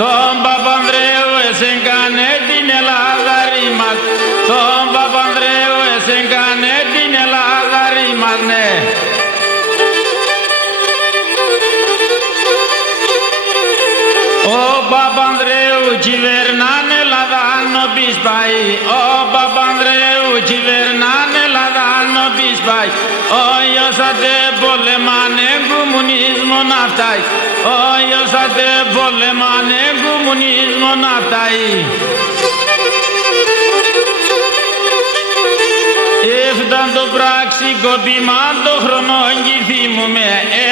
τον Παπανδρέου εσέγκανε την Ελλάδα ρήμας, τον Παπανδρέου εσέγκανε την Ελλάδα ρήμας, ναι. Ο Παπανδρέου κυβερνάνε Ελλάδα νοπής πάει, ο Παπανδρέου κυβερνάνε Ελλάδα νοπής πάει, ο Ιωσάτε πολεμάνε κομμουνισμό να φτάει, ο Ιωσάτε πολεμάνε κομμουνισμό να φτάει. Έφταν το πραξικόπημα το χρονόν κι θυμούμε,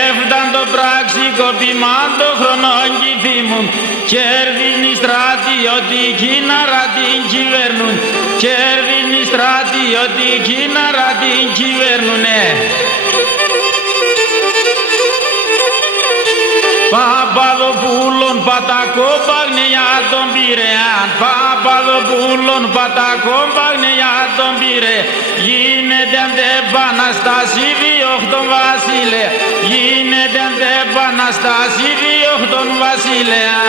έφταν το πραξικόπημα το χρονόν κι θυμούμε, κέρδινοι στρατιωτικοί ναρά την κυβέρνουν, κέρδινοι στρατιωτικοί ναρά την κυβέρνουνε. Παπαδοπούλων πατακόμπαγνε για τον Πειραιάν, Παπαδοπούλων πατακόμπαγνε για τον Πειραιά. Γίνεται αντεπαναστάση διώχτων βασιλέα, γίνεται αντεπαναστάση διώχτων βασιλέα.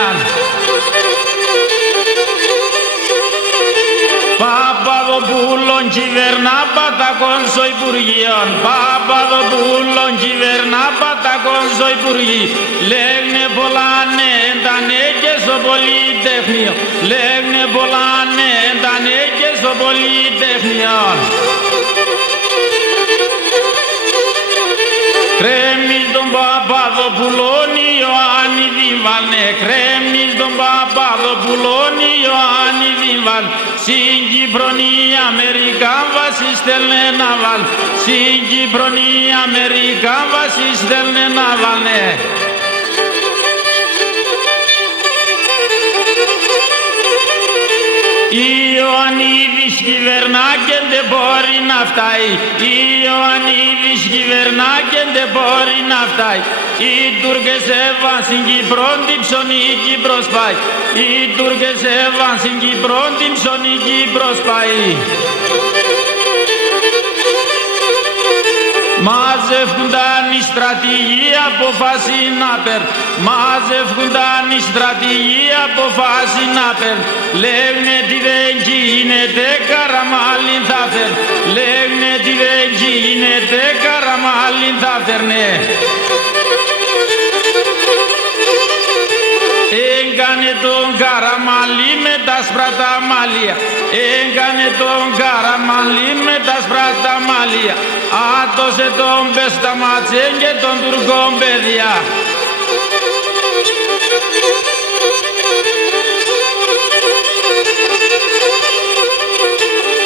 Παπαδοπούλων κυβερνά πατακών στο Υπουργείο, Παπαδοπούλων κυβερνά πατακών στο Υπουργείο. Λέγνε πολλά ναι, τα ναι και στο Πολυτεχνείο, λέγνε πολλά ναι, τα ναι και στο Πολυτεχνείο. Κρέμνεις τον Παπαδοπούλων Ιωάννη Δήμβαλνε, κρέμνεις τον Παπαδοπούλων Ιωάννη Δήμβαλ. Στην Κύπρον οι Αμερικάν βάσεις θέλνε να βάλ, στην Κύπρον οι Αμερικάν βάσεις θέλνε να βάλνε. Ιωαννίδης κυβερνά και δεν μπορεί να φτάει, Ιωαννίδης κυβερνά και δεν μπορεί να φτάει. Οι Τούρκες έβαν στην Κύπρον την ψωνή Κύπρος πάει, οι Τούρκες έβαν στην Κύπρον την ψωνή Κύπρος πάει. Μαζεύκουνταν οι στρατηγοί αποφάσει να παίρν, μαζεύκουνταν οι στρατηγοί αποφάσει να παίρν. Λέγνε τι δεν γίνεται Καραμαλή θα φέρν, λέγνε τι δεν γίνεται Καραμαλή θα φέρνε. Έγκανε τον Καραμαλή με τα σπράτα μαλλία, έγκανε τον Καραμαλή με τα σπράτα μαλλία. Άτωσε τον Πεσταματσέν και τον Τουρκόν παιδιά.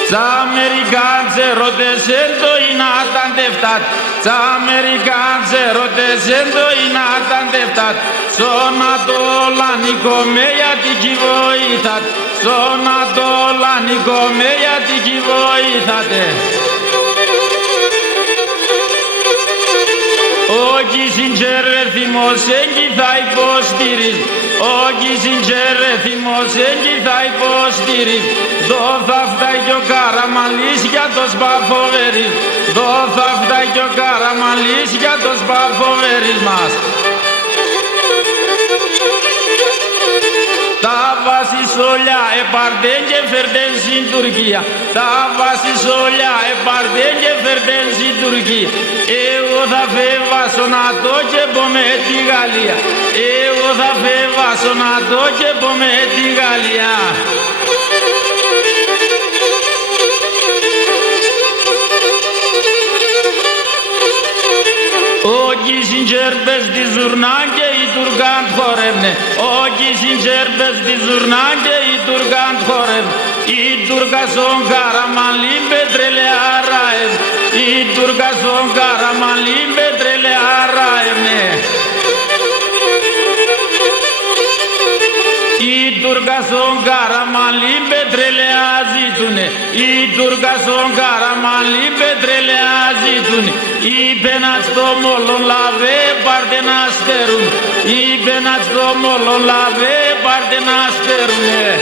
Τσ'Αμερικάνце ρωτέσεν το Ινάταν τεφτάτ, Τσ'Αμερικάνце ρωτέσεν το Ινάταν τεφτάτ. Στον Ανατολανικό με γιατί κι βοήθατε, στον Ανατολανικό με γιατί κι βοήθατε. Ο Κίσινγκερ θυμώσεν κι θα υποστηρίζει, ο Κίσινγκερ θυμώσεν κι θα υποστηρίζει. Δω θα φτάει κι ο Καραμαλής για το σπαφοβέρι, δω θα φτάει κι ο Καραμαλής για το σπαφοβέρι μας. Τα βασισόλια επαρτέν και φερτέν στην Τουρκία, τα βασισόλια επαρτέν και φερτέν στην Τουρκία. Εγώ θα φεύγα στο ΝΑΤΟ και πω με τη Γαλλία, εγώ θα φεύγα στο ΝΑΤΟ και πω με τη Γαλλία. Ο Κίσινγκερ πες τη ζουρνά και οι Τουρκάν χορεύνε, ο Κίσινγκερ πες τη ζουρνά και οι Τουρκάν χορεύνε. Η Τουρκα στον Καραμαλή πετρελε αράευ, η Τουρκα στον Καραμαλή πετρελε αράευνε. Η Τουρκα στον Καραμαλή πετρελε αζήτουνε, η Τουρκα στον Καραμαλή πετρελε αζήτουνε. Είπε να στο μόλον λαβέ πάρτε να στερούν, είπε να στο μόλον λαβέ πάρτε να στερούνε.